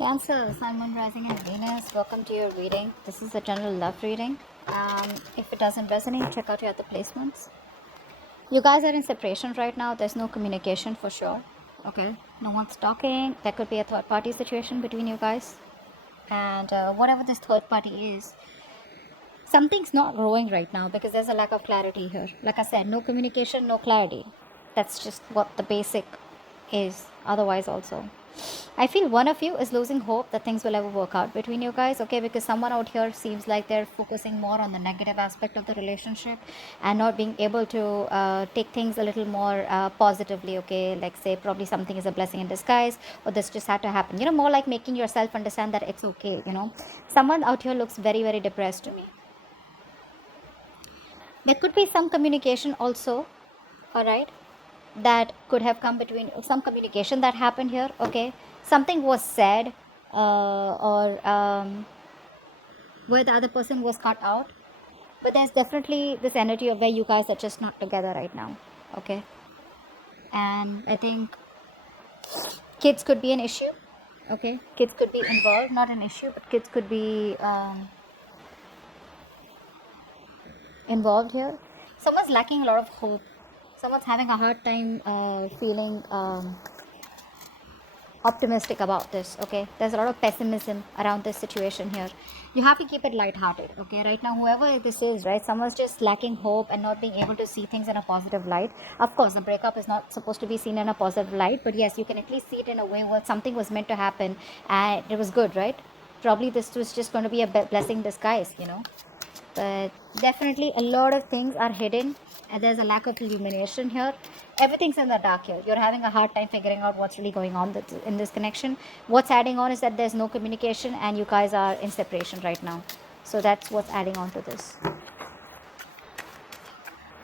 Cancer, Sun, Moon, Rising, and Venus. Welcome to your reading. This is a general love reading. If it doesn't resonate, check out your other placements. You guys are in separation right now. There's no communication for sure. Okay, no one's talking. There could be a third party situation between you guys. And whatever this third party is, something's not growing right now because there's a lack of clarity here. Like I said, no communication, no clarity. That's just what the basic is. Otherwise, also, I feel one of you is losing hope that things will ever work out between you guys, okay? Because someone out here seems like they're focusing more on the negative aspect of the relationship and not being able to take things a little more positively, okay? Like, say, probably something is a blessing in disguise, or this just had to happen. More like making yourself understand that it's okay. Someone out here looks very, very depressed to me. There could be some communication also, all right, that could have come between some communication that happened here, okay? Something was said or where the other person was cut out, but there's definitely this energy of where you guys are just not together right now, okay? And I think kids could be an issue, okay? Kids could be involved, not an issue, but kids could be involved here. Someone's lacking a lot of hope. Someone's having a hard time feeling optimistic about this, okay? There's a lot of pessimism around this situation here. You have to keep it lighthearted, okay? Right now, whoever this is, right, someone's just lacking hope and not being able to see things in a positive light. Of course, the breakup is not supposed to be seen in a positive light, but yes, you can at least see it in a way where something was meant to happen and it was good, right? Probably this was just going to be a blessing disguise. But definitely a lot of things are hidden and there's a lack of illumination here. Everything's in the dark here. You're having a hard time figuring out what's really going on in this connection. What's adding on is that there's no communication and you guys are in separation right now. So that's what's adding on to this.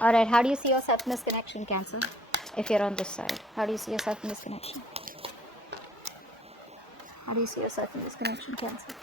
All right, how do you see yourself in this connection, Cancer? If you're on this side, how do you see yourself in this connection? How do you see yourself in this connection, Cancer?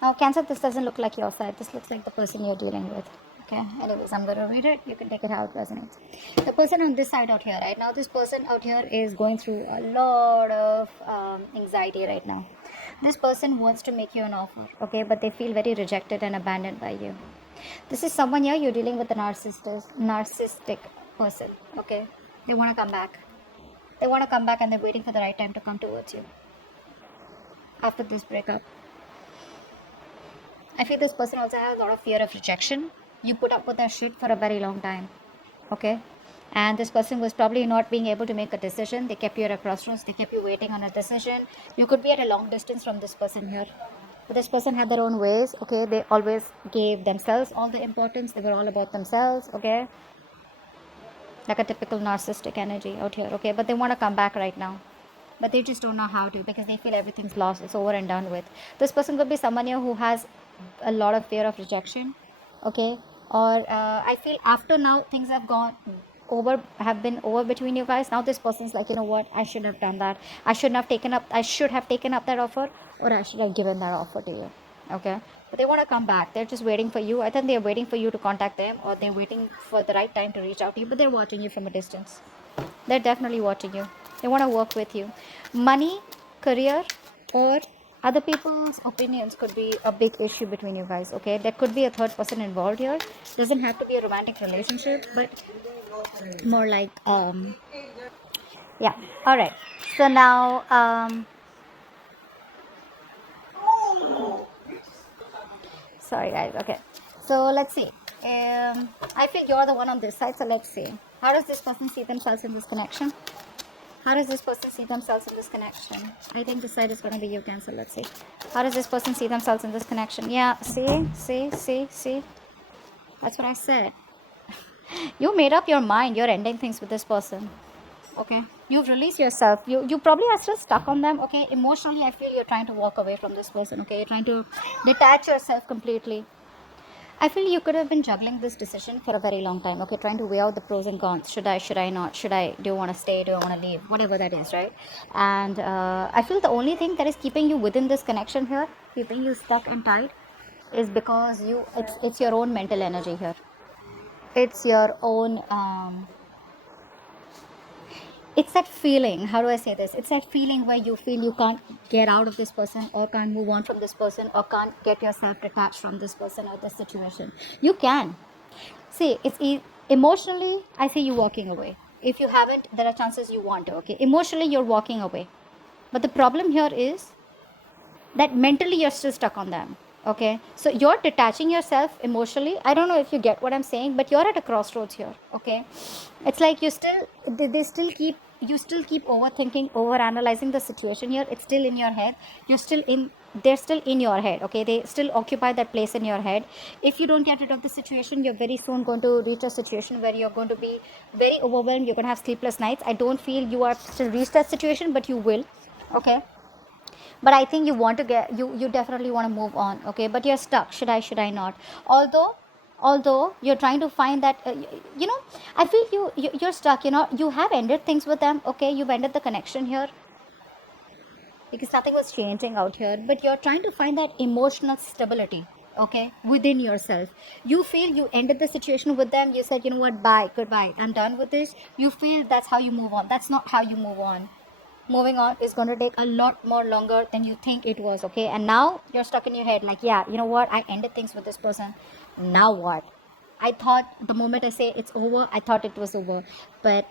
Now, Cancer, this doesn't look like your side. This looks like the person you're dealing with. Okay, anyways, I'm going to read it. You can take it how it resonates. The person on this side out here, right now, this person out here is going through a lot of anxiety right now. This person wants to make you an offer, okay, but they feel very rejected and abandoned by you. This is someone here, you're dealing with a narcissistic person, okay? They want to come back. They want to come back and they're waiting for the right time to come towards you after this breakup. I feel this person also has a lot of fear of rejection. You put up with their shit for a very long time, okay? And this person was probably not being able to make a decision. They kept you at a crossroads. They kept you waiting on a decision. You could be at a long distance from this person here. But this person had their own ways, okay? They always gave themselves all the importance. They were all about themselves, okay? Like a typical narcissistic energy out here, okay? But they want to come back right now. But they just don't know how to because they feel everything's lost. It's over and done with. This person could be someone here who has a lot of fear of rejection, okay? Or I feel after now things have been over between you guys. Now this person's like, you know what, I shouldn't have done that. I should have taken up that offer, or I should have given that offer to you, okay? But they want to come back. They're just waiting for you. I think they're waiting for you to contact them, or they're waiting for the right time to reach out to you, but they're watching you from a distance. They're definitely watching you. They want to work with you. Money, career, or other people's opinions could be a big issue between you guys, okay? There could be a third person involved here. Doesn't have to be a romantic relationship, but more like, yeah. All right. So now, sorry guys, okay. So let's see. I feel you're the one on this side, so let's see. How does this person see themselves in this connection? How does this person see themselves in this connection? I think this side is going to be you, Cancer. Let's see. How does this person see themselves in this connection? Yeah, see. That's what I said. You made up your mind. You're ending things with this person. Okay? You've released yourself. You probably are still stuck on them. Okay? Emotionally, I feel you're trying to walk away from this person. Okay? You're trying to detach yourself completely. I feel you could have been juggling this decision for a very long time. Okay, trying to weigh out the pros and cons. Should I? Should I not? Should I? Do you want to stay? Do I want to leave? Whatever that is, right? And I feel the only thing that is keeping you within this connection here, keeping you stuck and tight, is because it's your own mental energy here. It's your own. It's that feeling. How do I say this? It's that feeling where you feel you can't get out of this person, or can't move on from this person, or can't get yourself detached from this person or this situation. You can. See, emotionally, I say you walking away. If you haven't, there are chances you want to. Okay, emotionally, you're walking away. But the problem here is that mentally you're still stuck on them. Okay, so you're detaching yourself emotionally. I don't know if you get what I'm saying, but you're at a crossroads here. Okay, it's like they still keep you still keep overthinking, over analyzing the situation here. It's still in your head. They're still in your head. Okay, they still occupy that place in your head. If you don't get rid of the situation, you're very soon going to reach a situation where you're going to be very overwhelmed. You're going to have sleepless nights. I don't feel you are still reached that situation, but you will. Okay, but I think you want to get you definitely want to move on. Okay, but you're stuck. Should I not? Although you're trying to find that I feel you're stuck. You have ended things with them. Okay, you've ended the connection here because nothing was changing out here, but you're trying to find that emotional stability. Okay, within yourself, you feel you ended the situation with them. You said, you know what, bye, goodbye, I'm done with this. You feel that's how you move on. That's not how you move on. Moving on is going to take a lot more longer than you think it was. Okay, and now you're stuck in your head like, yeah, you know what, I ended things with this person. Now what? I thought the moment I say it's over, I thought it was over. But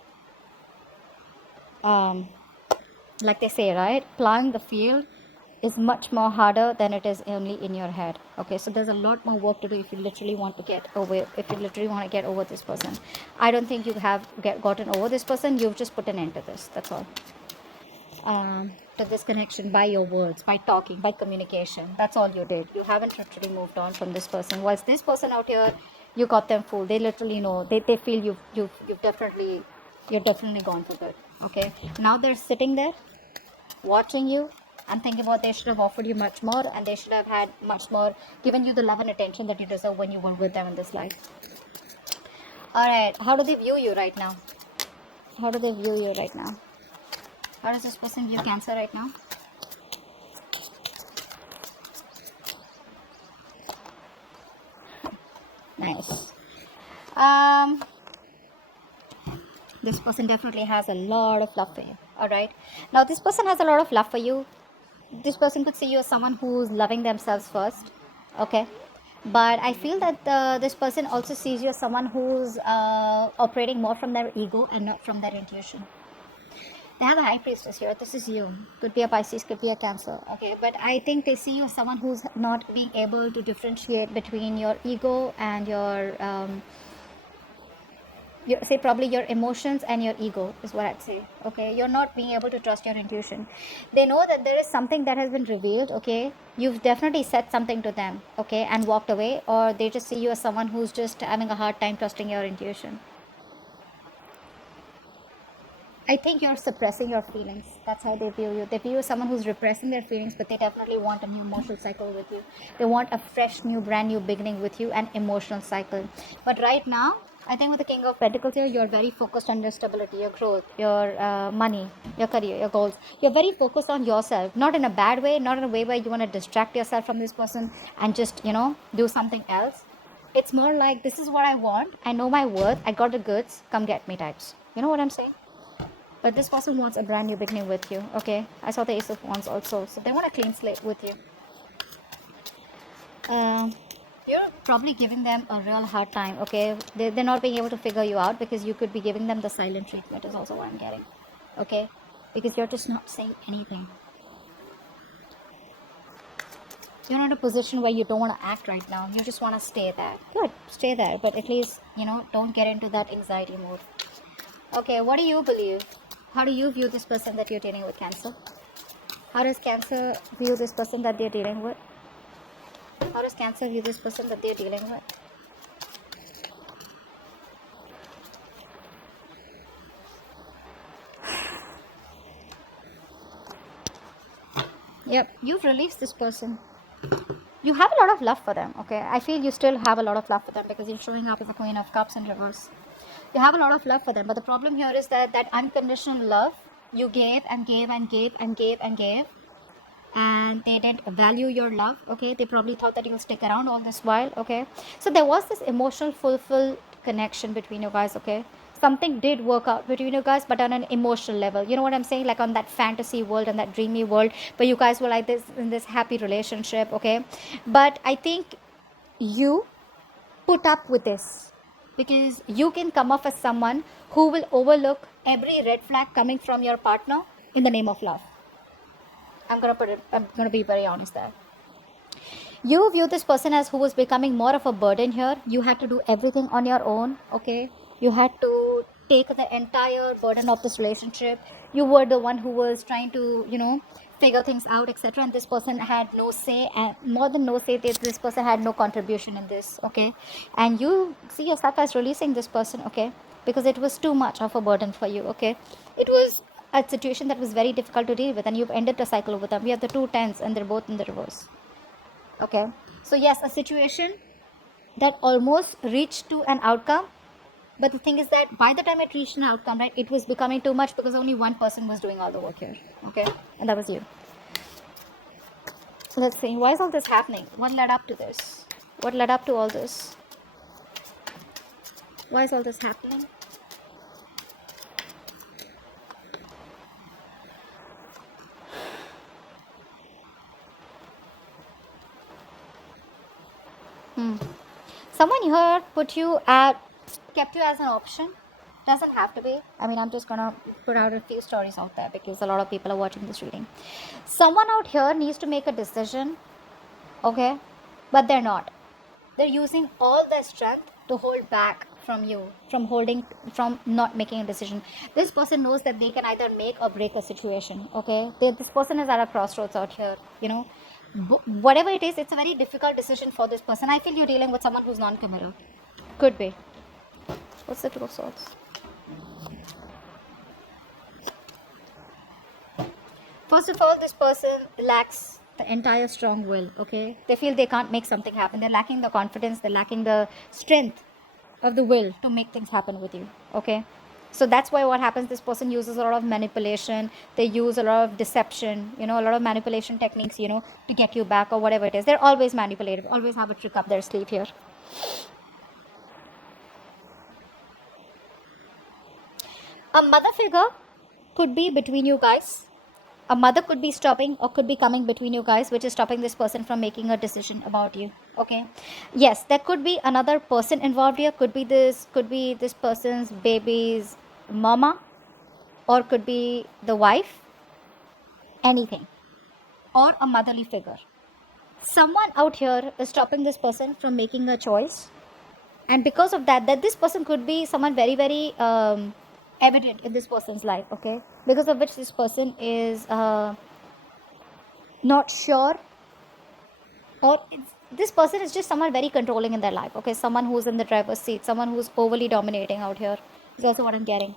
like they say, right, plowing the field is much more harder than it is only in your head. Okay, so there's a lot more work to do if you literally want to get over, this person. I don't think you have gotten over this person. You've just put an end to this. That's all. To this connection by your words, by talking, by communication. That's all you did. You haven't literally moved on from this person. Whilst this person out here, you got them fooled. They literally know. They feel you've definitely, you're definitely gone for good. Okay. Now they're sitting there, watching you, and thinking about they should have offered you much more, and they should have had much more, given you the love and attention that you deserve when you were with them in this life. All right. How do they view you right now? How do they view you right now? How does this person view Cancer right now? Nice. This person definitely has a lot of love for you. All right. Now, this person has a lot of love for you. This person could see you as someone who's loving themselves first. Okay. But I feel that this person also sees you as someone who's operating more from their ego and not from their intuition. They have a high priestess here. This is you. Could be a Pisces, could be a Cancer. Okay, but I think they see you as someone who's not being able to differentiate between your ego and say probably your emotions and your ego is what I'd say. Okay, you're not being able to trust your intuition. They know that there is something that has been revealed. Okay, you've definitely said something to them. Okay, and walked away, or they just see you as someone who's just having a hard time trusting your intuition. I think you're suppressing your feelings. That's how they view you. They view you as someone who's repressing their feelings, but they definitely want a new emotional cycle with you. They want a fresh, new, brand new beginning with you, an emotional cycle. But right now, I think with the King of Pentacles here, you're very focused on your stability, your growth, your money, your career, your goals. You're very focused on yourself, not in a bad way, not in a way where you want to distract yourself from this person and just, do something else. It's more like, this is what I want. I know my worth. I got the goods. Come get me types. You know what I'm saying? But this person wants a brand new beginning with you. Okay, I saw the Ace of Wands also, so they want a clean slate with you. You're probably giving them a real hard time. Okay, they're not being able to figure you out because you could be giving them the silent treatment is also what I'm getting. Okay, because you're just not saying anything. You're not in a position where you don't want to act right now. You just want to stay there. Good, stay there, but at least, don't get into that anxiety mode. Okay, what do you believe? How do you view this person that you're dealing with, Cancer? How does Cancer view this person that they're dealing with? How does Cancer view this person that they're dealing with? Yep, you've released this person. You have a lot of love for them, okay? I feel you still have a lot of love for them because you're showing up as the Queen of Cups in reverse. You have a lot of love for them, but the problem here is that that unconditional love you gave and gave and gave and gave and gave, and they didn't value your love, okay? They probably thought that you'll stick around all this while, okay? So there was this emotional fulfilled connection between you guys, okay? Something did work out between you guys, but on an emotional level, you know what I'm saying, like on that fantasy world and that dreamy world, but you guys were like this in this happy relationship, okay? But I think you put up with this because you can come off as someone who will overlook every red flag coming from your partner in the name of love. I'm gonna be very honest there. You view this person as who was becoming more of a burden here. You had to do everything on your own, okay? You had to take the entire burden of this relationship. You were the one who was trying to, figure things out, etc. And this person had no say, and more than no say, this person had no contribution in this, okay? And you see yourself as releasing this person, okay? Because it was too much of a burden for you, okay? It was a situation that was very difficult to deal with, and you've ended the cycle with them. We have the two tens, and they're both in the reverse. Okay, so yes, a situation that almost reached to an outcome, but the thing is that by the time it reached an outcome, right, it was becoming too much because only one person was doing all the work here, okay, and that was you. Let's see, why is all this happening? What led up to this? What led up to all this? Why is all this happening? Someone here kept you as an option. Doesn't have to be. I mean, I'm just gonna put out a few stories out there because a lot of people are watching this reading. Someone out here needs to make a decision, okay, but they're not. They're using all their strength to hold back from you, from not making a decision. This person knows that they can either make or break a situation, okay? This person is at a crossroads out here, whatever it is, it's a very difficult decision for this person. I feel you're dealing with someone who's non-committal. Could be. What's the Two of Swords? First of all, this person lacks the entire strong will, okay? They feel they can't make something happen. They're lacking the confidence, they're lacking the strength of the will to make things happen with you, okay? So that's why what happens, this person uses a lot of manipulation, they use a lot of deception, a lot of manipulation techniques, to get you back or whatever it is. They're always manipulative, always have a trick up their sleeve here. A mother figure could be between you guys. A mother could be stopping or could be coming between you guys, which is stopping this person from making a decision about you, okay? Yes, there could be another person involved here. Could be this person's baby's mama, or could be the wife, anything, or a motherly figure. Someone out here is stopping this person from making a choice, and because of that this person could be someone very, very evident in this person's life, okay, because of which this person is not sure, or this person is just someone very controlling in their life, okay, someone who's in the driver's seat, someone who's overly dominating out here is also what I'm getting.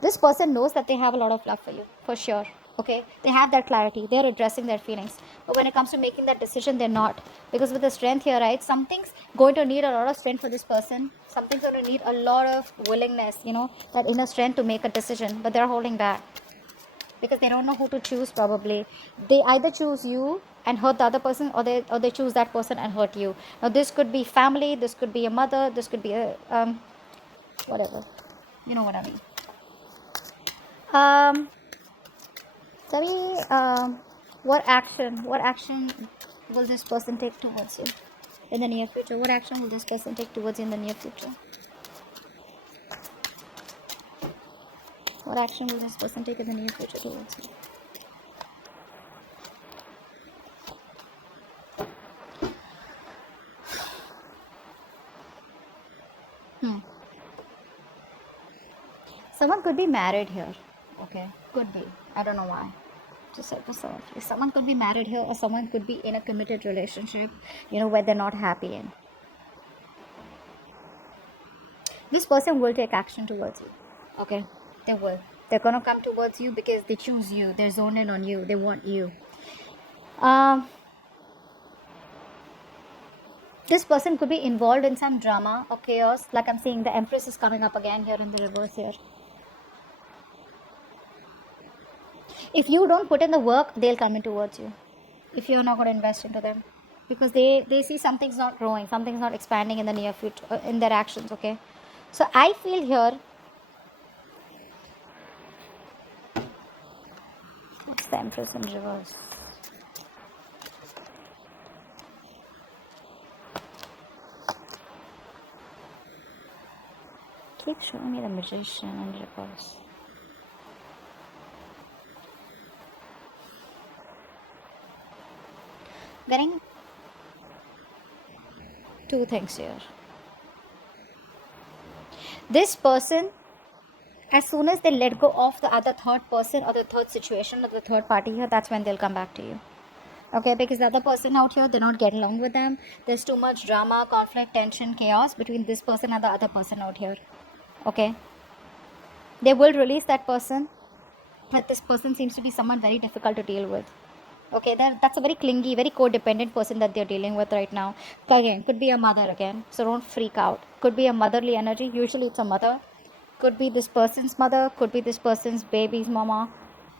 This person knows that they have a lot of love for you, for sure, okay? They have that clarity, they're addressing their feelings, but when it comes to making that decision, they're not, because with the strength here, right, something's going to need a lot of strength for this person, something's going to need a lot of willingness, that inner strength to make a decision, but they're holding back because they don't know who to choose. Probably they either choose you and hurt the other person, or they choose that person and hurt you. Now this could be family, this could be a mother, this could be a whatever, you know what I mean. Tell me, what action will this person take towards you in the near future? What action will this person take towards you in the near future? What action will this person take in the near future towards you? Someone could be married here, okay? Could be. I don't know why. Just said for someone. Someone could be married here, or someone could be in a committed relationship, where they're not happy in. This person will take action towards you, okay? They will. They're gonna come towards you because they choose you. They're zoned in on you. They want you. This person could be involved in some drama or chaos. Like I'm seeing the Empress is coming up again here in the reverse here. If you don't put in the work, they'll come in towards you. If you're not going to invest into them, because they see something's not growing, something's not expanding in the near future, in their actions. Okay, so I feel here, what's the Empress in reverse? Keep showing me the Magician in reverse. Getting two things here. This person, as soon as they let go of the other third person or the third situation or the third party here, that's when they'll come back to you. Okay, because the other person out here, they're not getting along with them. There's too much drama, conflict, tension, chaos between this person and the other person out here. Okay, they will release that person, but this person seems to be someone very difficult to deal with. Okay, that's a very clingy, very codependent person that they're dealing with right now. Again, could be a mother again, so don't freak out. Could be a motherly energy. Usually it's a mother. Could be this person's mother, could be this person's baby's mama,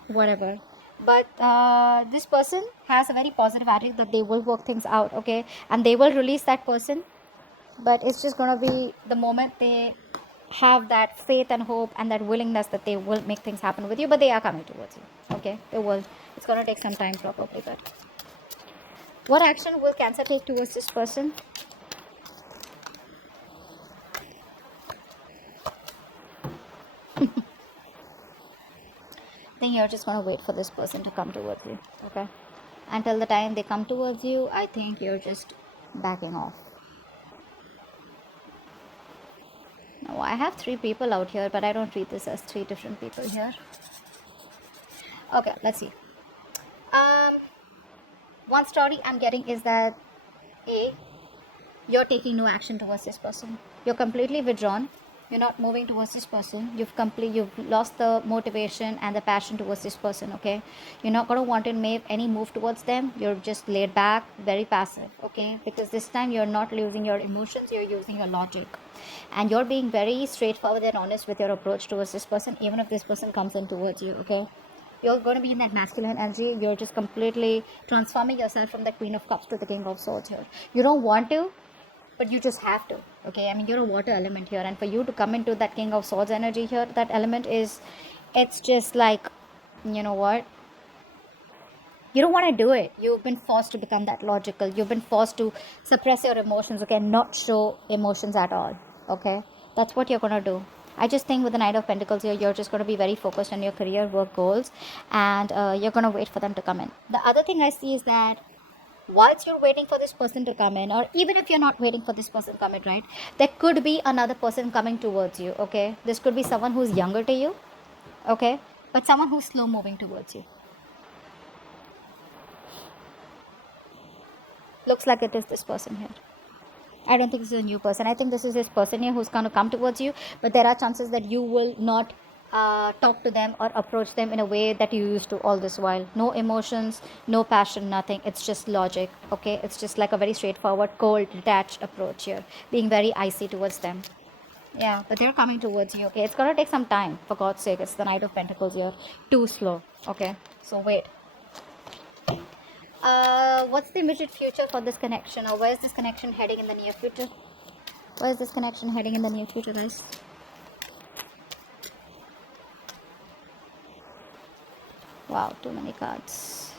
whatever. But this person has a very positive attitude that they will work things out. Okay, and they will release that person, but it's just gonna be the moment they have that faith and hope and that willingness that they will make things happen with you. But they are coming towards you. Okay, they will. It's gonna take some time probably. But what action will Cancer take towards this person? Then you're just going to wait for this person to come towards you. Okay, until the time they come towards you, I think you're just backing off. Now I have 3 people out here, but I don't treat this as 3 different people here. Okay, let's see. One story I'm getting is that A, you're taking no action towards this person. You're completely withdrawn. You're not moving towards this person. You've lost the motivation and the passion towards this person. Okay, you're not going to want to make any move towards them. You're just laid back, very passive. Okay, because this time you're not using your emotions, you're using your logic, and you're being very straightforward and honest with your approach towards this person, even if this person comes in towards you. Okay, you're going to be in that masculine energy. You're just completely transforming yourself from the Queen of Cups to the King of Swords here. You don't want to, but you just have to. Okay, I mean, you're a water element here, and for you to come into that King of Swords energy here, that element is, it's just like, you know what, you don't want to do it. You've been forced to become that logical. You've been forced to suppress your emotions. Okay, not show emotions at all. Okay, that's what you're gonna do. I just think with the Knight of Pentacles here, you're just going to be very focused on your career, work goals, and you're going to wait for them to come in. The other thing I see is that whilst you're waiting for this person to come in, or even if you're not waiting for this person to come in, right, there could be another person coming towards you. Okay, this could be someone who's younger to you. Okay, but someone who's slow moving towards you. Looks like it is this person here. I don't think this is a new person. I think this is this person here who's going to come towards you, but there are chances that you will not talk to them or approach them in a way that you used to all this while. No emotions, no passion, nothing. It's just logic. Okay, it's just like a very straightforward, cold, detached approach here, being very icy towards them. Yeah, but they're coming towards you. Okay, it's gonna take some time, for God's sake. It's the Knight of Pentacles here. Too slow. Okay, so wait. What's the immediate future for this connection, or where is this connection heading in the near future? Where is this connection heading in the near future, guys? Wow, too many cards.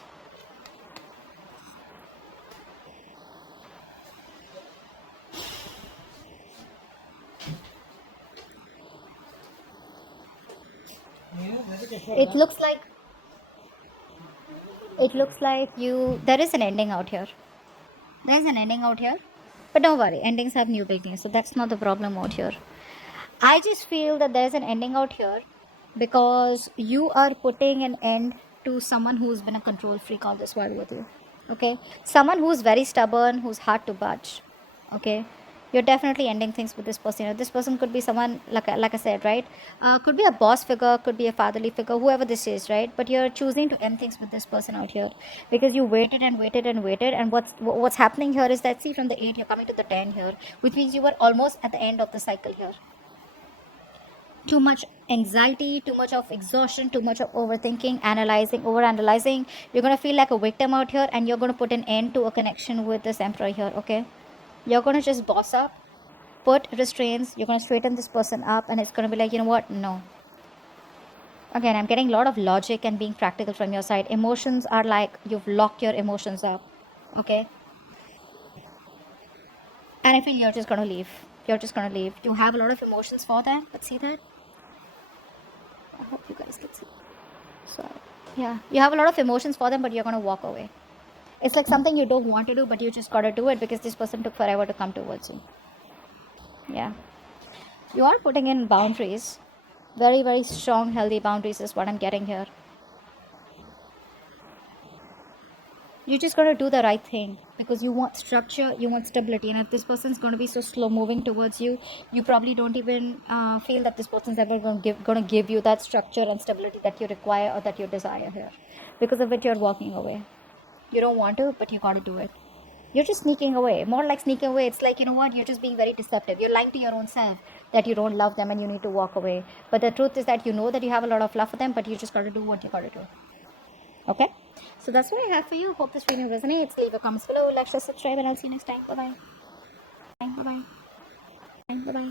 It looks like there is an ending out here. There's an ending out here. But don't worry, endings have new beginnings, so that's not the problem out here. I just feel that there's an ending out here because you are putting an end to someone who's been a control freak all this while with you. Okay? Someone who's very stubborn, who's hard to budge. Okay? You're definitely ending things with this person. This person could be someone, like I said, right? Could be a boss figure, could be a fatherly figure, whoever this is, right? But you're choosing to end things with this person out here because you waited and waited and waited. And what's happening here is that, see, from the 8 you're coming to the 10 here, which means you were almost at the end of the cycle here. Too much anxiety, too much of exhaustion, too much of overthinking, analyzing, over analyzing. You're going to feel like a victim out here, and you're going to put an end to a connection with this emperor here. Okay, you're going to just boss up, put restraints, you're going to straighten this person up, and it's going to be like, you know what, no. Again, I'm getting a lot of logic and being practical from your side. Emotions are like you've locked your emotions up. Okay, and I feel you're just going to leave. You're just going to leave. You have a lot of emotions for them. Let's see that. I hope you guys can see. So, yeah, you have a lot of emotions for them, but you're going to walk away. It's like something you don't want to do, but you just got to do it because this person took forever to come towards you. Yeah. You are putting in boundaries. Very, very strong, healthy boundaries is what I'm getting here. You just got to do the right thing because you want structure, you want stability. And if this person's going to be so slow moving towards you, you probably don't even feel that this person's ever going to give you that structure and stability that you require or that you desire here. Because of it, you're walking away. You don't want to, but you got to do it. You're just sneaking away. More like sneaking away. It's like, you know what, you're just being very deceptive. You're lying to your own self that you don't love them and you need to walk away. But the truth is that you know that you have a lot of love for them, but you just got to do what you got to do. Okay? So that's what I have for you. Hope this video resonates. Leave a comment below, like, share, subscribe, and I'll see you next time. Bye bye. Bye bye. Bye bye.